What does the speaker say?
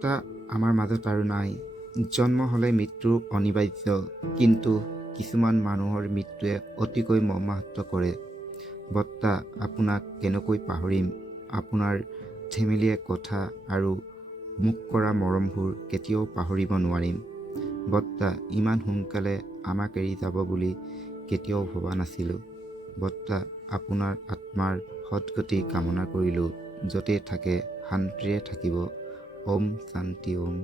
বৰ্তা আমাৰ মাজত আৰু নাই। জন্ম হ'লে মৃত্যু অনিবাৰ্য, কিন্তু কিছুমান মানুহৰ মৃত্যুৱে অতিকৈ মৰ্মাহত কৰে। বৰ্তা, আপোনাক কেনেকৈ পাহৰিম? আপোনাৰ ধেমেলীয়া কথা আৰু মোক কৰা মৰমবোৰ কেতিয়াও পাহৰিব নোৱাৰিম। বৰ্তা, ইমান সোনকালে আমাক এৰি যাব বুলি কেতিয়াও ভবা নাছিলোঁ। বৰ্তা, আপোনাৰ আত্মাৰ সদ্গতি কামনা কৰিলোঁ। য'তেই থাকে শান্তিৰে থাকিব। ওম শান্তি ওম।